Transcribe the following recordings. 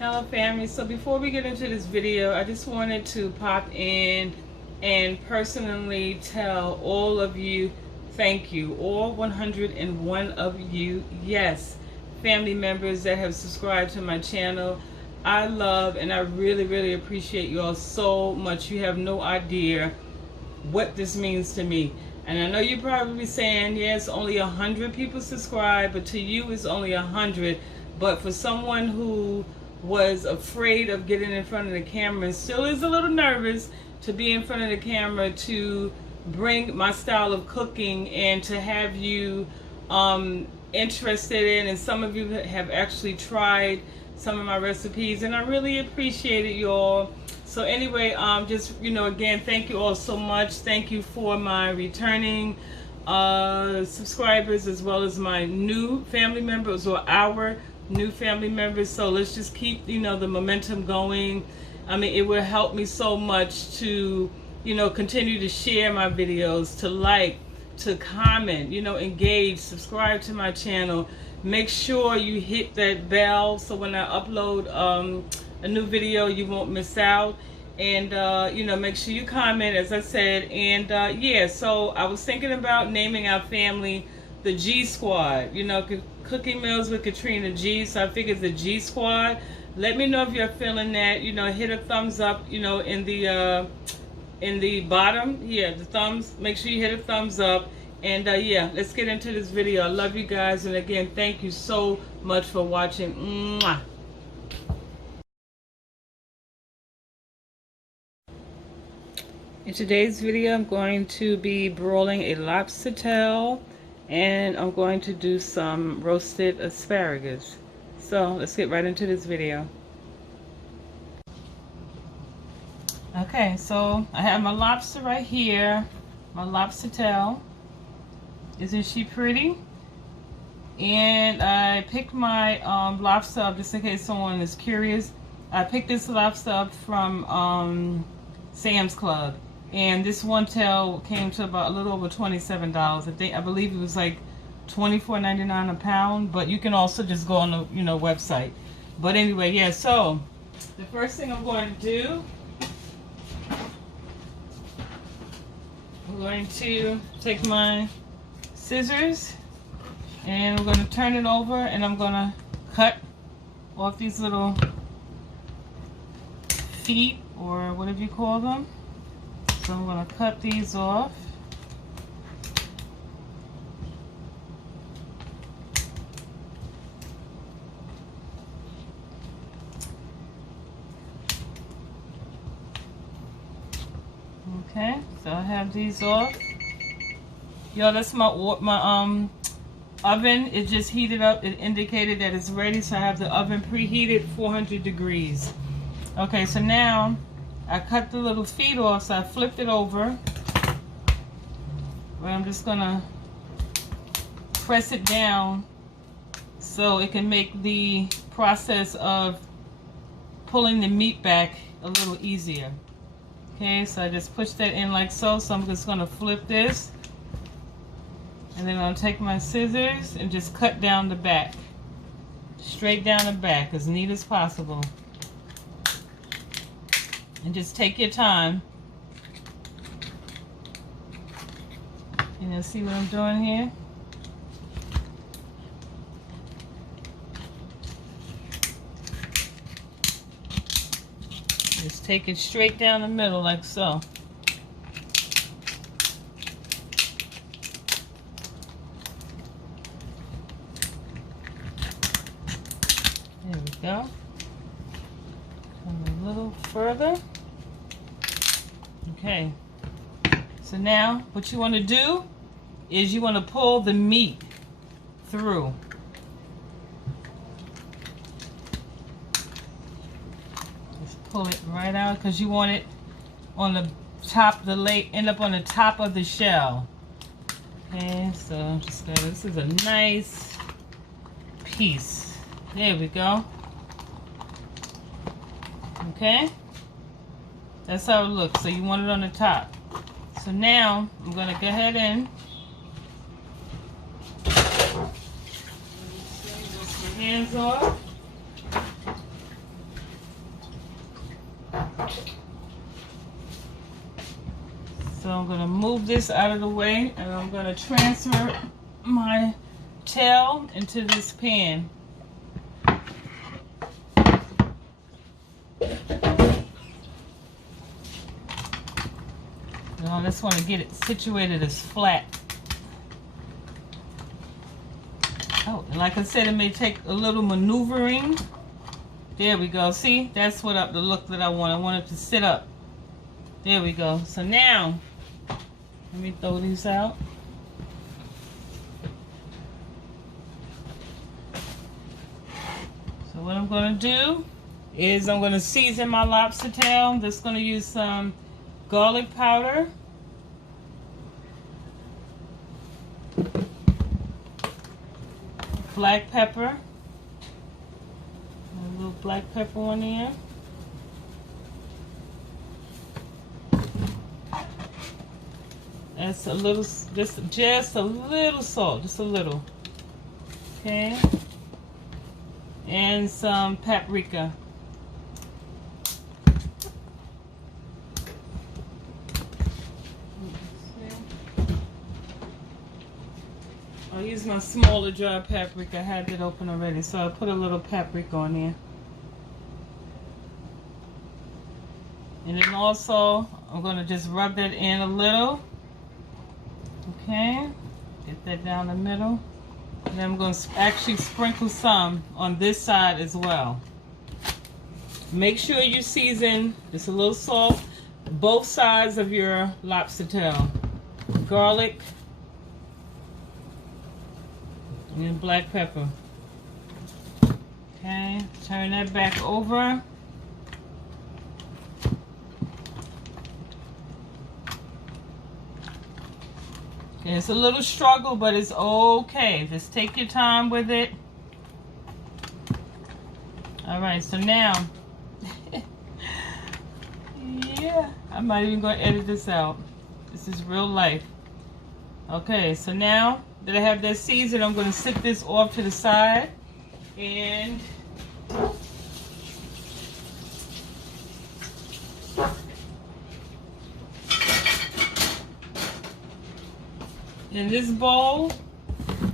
Hello family. So before we get into this video, I just wanted to pop in and personally tell all of you thank you, all 101 of you, yes, family members that have subscribed to my channel. I love and I really appreciate you all so much. You have no idea what this means to me. And I know you're probably saying, yes, only 100 people subscribe, but to you it's only 100. But for someone who was afraid of getting in front of the camera and still is a little nervous to be in front of the camera, to bring my style of cooking and to have you interested in, and some of you have actually tried some of my recipes, and I really appreciate it, y'all. So anyway, just, again, thank you all so much. Thank you for my returning subscribers, as well as my new family members, or our new family members. So let's just keep, the momentum going. I mean, it will help me so much to, continue to share my videos, to like, to comment, engage, subscribe to my channel. Make sure you hit that bell so when I upload a new video, you won't miss out. And make sure you comment, as I said. And yeah, so I was thinking about naming our family the G Squad, Cooking Meals with Katrina G. So I figured the G Squad. Let me know if you're feeling that. Hit a thumbs up, in the bottom. Yeah, the thumbs. Make sure you hit a thumbs up. And yeah, let's get into this video. I love you guys. And again, thank you so much for watching. Mwah. In today's video, I'm going to be broiling a lobster tail, and I'm going to do some roasted asparagus. So let's get right into this video. Okay, so I have my lobster right here, my lobster tail. Isn't she pretty? And I picked my lobster up, just in case someone is curious. I picked this lobster up from Sam's Club. And this one tail came to about a little over $27. I believe it was like $24.99 a pound, but you can also just go on the website. But anyway, yeah, so the first thing I'm going to do, I'm going to take my scissors and I'm going to turn it over, and I'm going to cut off these little feet, or whatever you call them. So I'm going to cut these off. Okay, so I have these off. Yo, that's my oven. It just heated up. It indicated that it's ready, so I have the oven preheated 400 degrees. Okay, so now I cut the little feet off, so I flipped it over. But I'm just gonna press it down so it can make the process of pulling the meat back a little easier. Okay, so I just push that in like so. So I'm just gonna flip this, and then I'll take my scissors and just cut down the back, straight down the back, as neat as possible. And just take your time. See what I'm doing here? Just take it straight down the middle like so. There we go. Come a little further. Okay, so now what you want to do is you want to pull the meat through. Just pull it right out, because you want it on the top, end up on the top of the shell. Okay, so just this is a nice piece. There we go. Okay. That's how it looks. So you want it on the top. So now I'm going to go ahead and hands off. I'm going to move this out of the way, and I'm going to transfer my tail into this pan. I just want to get it situated as flat. Oh, and like I said, it may take a little maneuvering. There we go. See, that's what the look that I want. I want it to sit up. There we go. So now, let me throw these out. So what I'm going to do is I'm going to season my lobster tail. I'm just going to use some garlic powder. Black pepper. A little black pepper on there. That's a little, just a little salt, just a little. Okay. And some paprika. I'll use my smaller jar paprika. I had it open already, so I'll put a little paprika on there. And then also, I'm going to just rub that in a little. Okay, get that down the middle. And then I'm going to actually sprinkle some on this side as well. Make sure you season, just a little salt, both sides of your lobster tail. Garlic and black pepper. Okay, turn that back over. It's a little struggle, but it's okay. Just take your time with it. All right, so now, yeah, I'm not even going to edit this out. This is real life. Okay, so now that I have that seasoned, I'm going to sit this off to the side. And in this bowl,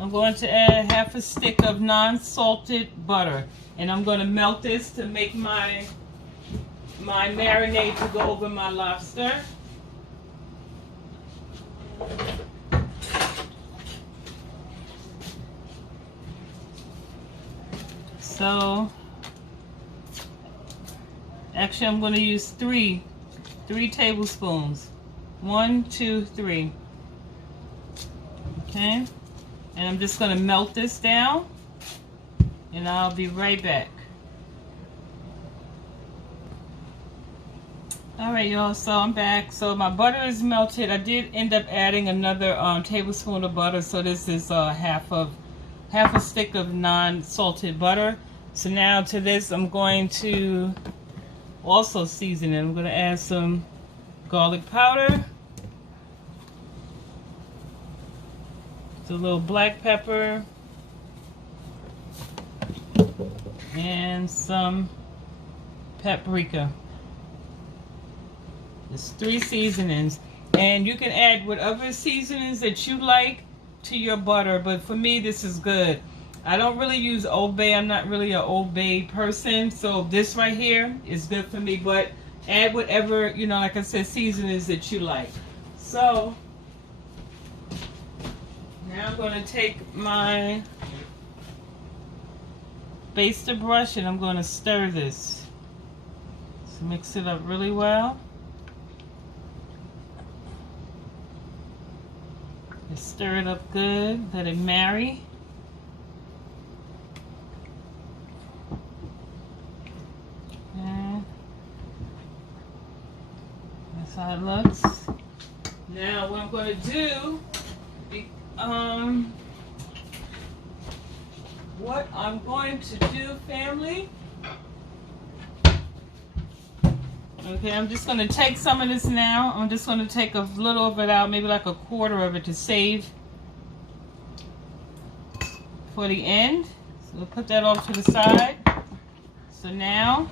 I'm going to add half a stick of non-salted butter. And I'm going to melt this to make my marinade to go over my lobster. So, actually I'm going to use three tablespoons. 1, 2, 3. Okay, and I'm just going to melt this down, and I'll be right back. Alright y'all, so I'm back. So my butter is melted. I did end up adding another tablespoon of butter, so this is half a stick of non-salted butter. So now to this I'm going to also season it. I'm going to add some garlic powder, a little black pepper, and some paprika. There's 3 seasonings, and you can add whatever seasonings that you like to your butter, but for me this is good. I don't really use Old Bay. I'm not really an Old Bay person, so this right here is good for me, but add whatever, you know, like I said, seasonings that you like. So now I'm going to take my baster brush and I'm going to stir this. So mix it up really well. Just stir it up good, let it marry. And that's how it looks. Now what I'm going to do, what I'm going to do, family, okay, I'm just going to take some of this now. I'm just going to take a little of it out, maybe like a quarter of it to save for the end. So we'll put that off to the side. So now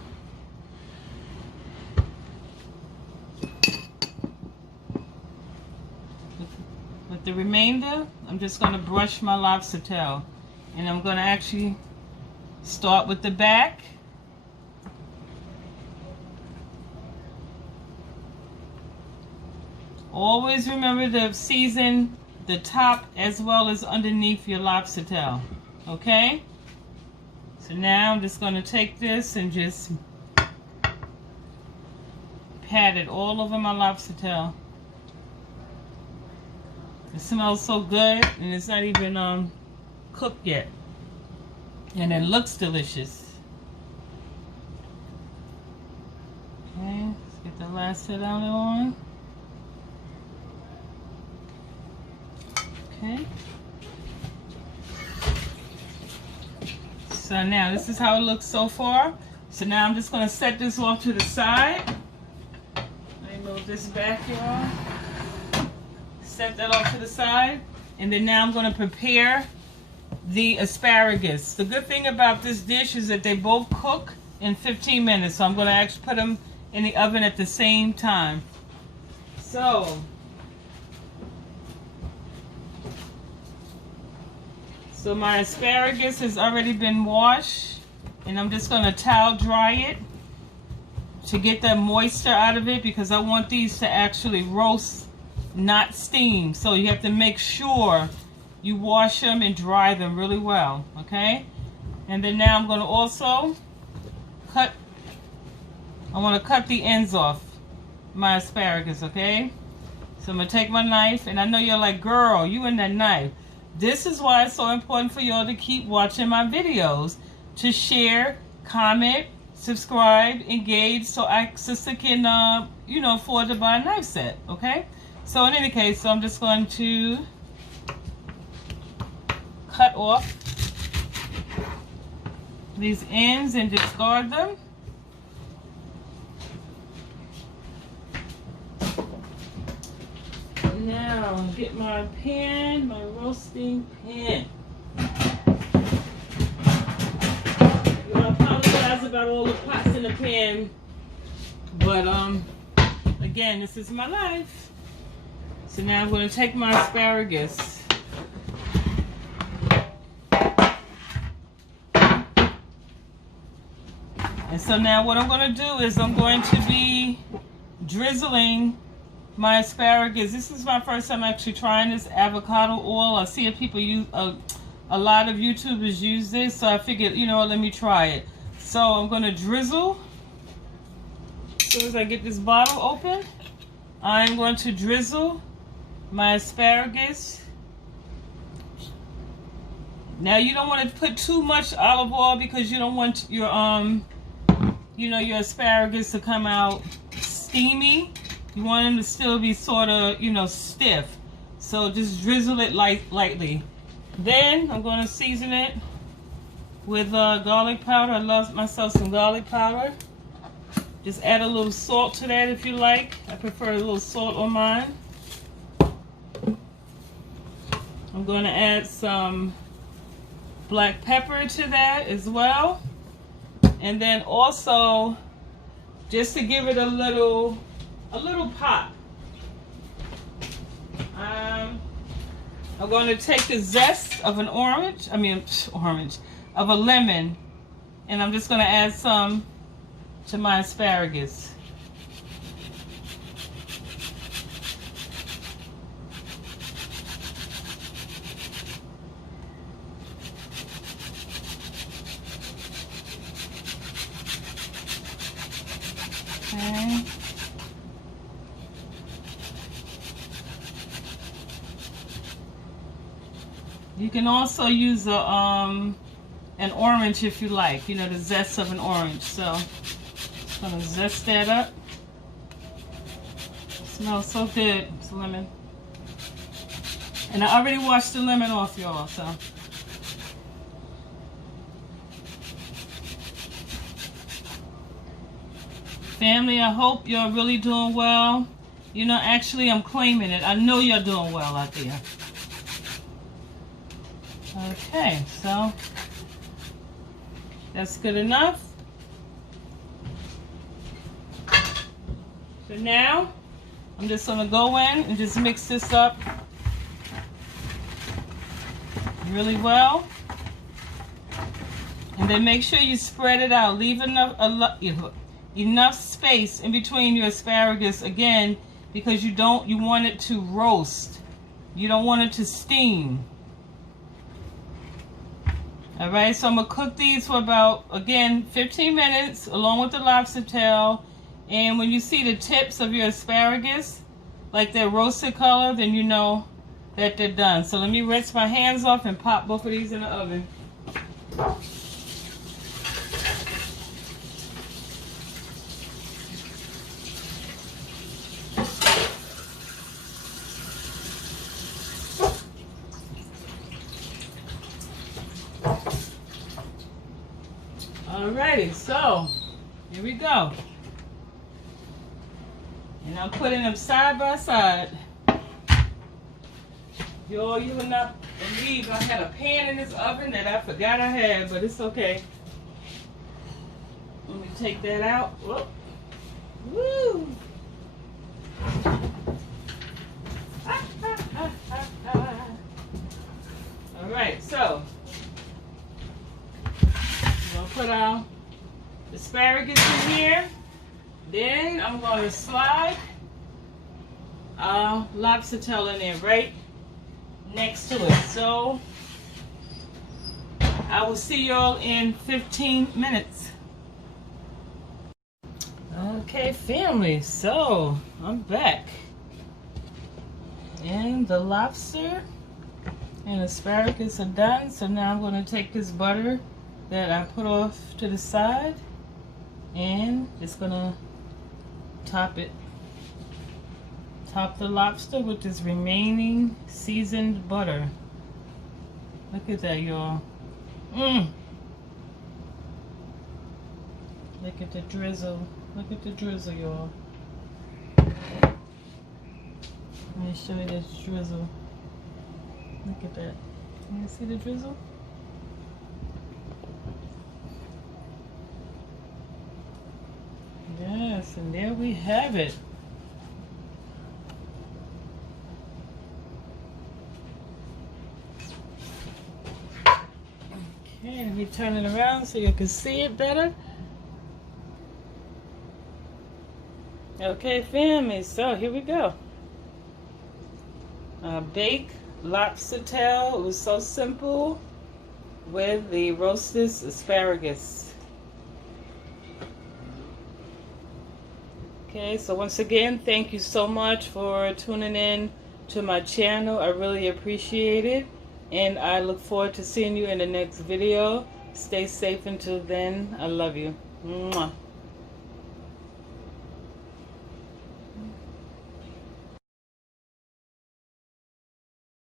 the remainder, I'm just going to brush my lobster tail. And I'm going to actually start with the back. Always remember to season the top as well as underneath your lobster tail. Okay? So now I'm just going to take this and just pat it all over my lobster tail. It smells so good, and it's not even cooked yet. And it looks delicious. Okay, let's get the last set out on. Okay. So now this is how it looks so far. So now I'm just going to set this off to the side. Let me move this back, y'all. Set that off to the side. And then now I'm going to prepare the asparagus. The good thing about this dish is that they both cook in 15 minutes. So I'm going to actually put them in the oven at the same time. So my asparagus has already been washed, and I'm just going to towel dry it to get the moisture out of it, because I want these to actually roast, not steam. So you have to make sure you wash them and dry them really well, okay? And then now I'm going to also cut the ends off my asparagus, okay? So I'm going to take my knife, and I know you're like, girl, you and that knife. This is why it's so important for y'all to keep watching my videos, to share, comment, subscribe, engage, so sister can, you know, afford to buy a knife set, okay? So in any case, so I'm just going to cut off these ends and discard them. Now, get my pan, my roasting pan. I apologize about all the pots in the pan, but again, this is my life. So now I'm going to take my asparagus. And so now what I'm going to do is I'm going to be drizzling my asparagus. This is my first time actually trying this avocado oil. I see people use, a lot of YouTubers use this, so I figured, you know, let me try it. So I'm going to drizzle. As soon as I get this bottle open, I'm going to drizzle my asparagus. Now you don't want to put too much olive oil, because you don't want your you know, your asparagus to come out steamy. You want them to still be sort of, you know, stiff. So just drizzle it lightly. Then I'm going to season it with garlic powder. I love myself some garlic powder. Just add a little salt to that if you like. I prefer a little salt on mine. I'm going to add some black pepper to that as well. And then also, just to give it a little pop, I'm going to take the zest of an of a lemon, and I'm just going to add some to my asparagus. Okay. You can also use an orange if you like, you know, the zest of an orange. So just gonna zest that up. It smells so good. It's lemon. And I already washed the lemon off, y'all, so. Family, I hope you're really doing well. You know, actually, I'm claiming it. I know you're doing well out there. Okay, so that's good enough. So now, I'm just going to go in and just mix this up really well. And then make sure you spread it out. Leave enough space in between your asparagus, again, because you want it to roast. You don't want it to steam. All right, so I'm gonna cook these for about, again, 15 minutes along with the lobster tail. And when you see the tips of your asparagus, like they're roasted color, then you know that they're done. So let me rinse my hands off and pop both of these in the oven. Alrighty, so here we go. And I'm putting them side by side. Yo, you would not believe I had a pan in this oven that I forgot I had, but it's okay. Let me take that out. Whoop. Woo! Alright, so I'm going to put our asparagus in here. Then I'm going to slide our lobster tail in there right next to it. So I will see y'all in 15 minutes. Okay, family, so I'm back. And the lobster and asparagus are done. So now I'm going to take this butter that I put off to the side and just going to top the lobster with this remaining seasoned butter. Look at that, y'all. Look at the drizzle. Look at the drizzle, y'all. Let me show you this drizzle. Look at that. Can you see the drizzle? Yes, and there we have it. Okay, let me turn it around so you can see it better. Okay, family, so here we go. Baked lobster tail. It was so simple with the roasted asparagus. Okay, so once again, thank you so much for tuning in to my channel. I really appreciate it. And I look forward to seeing you in the next video. Stay safe until then. I love you. Mwah.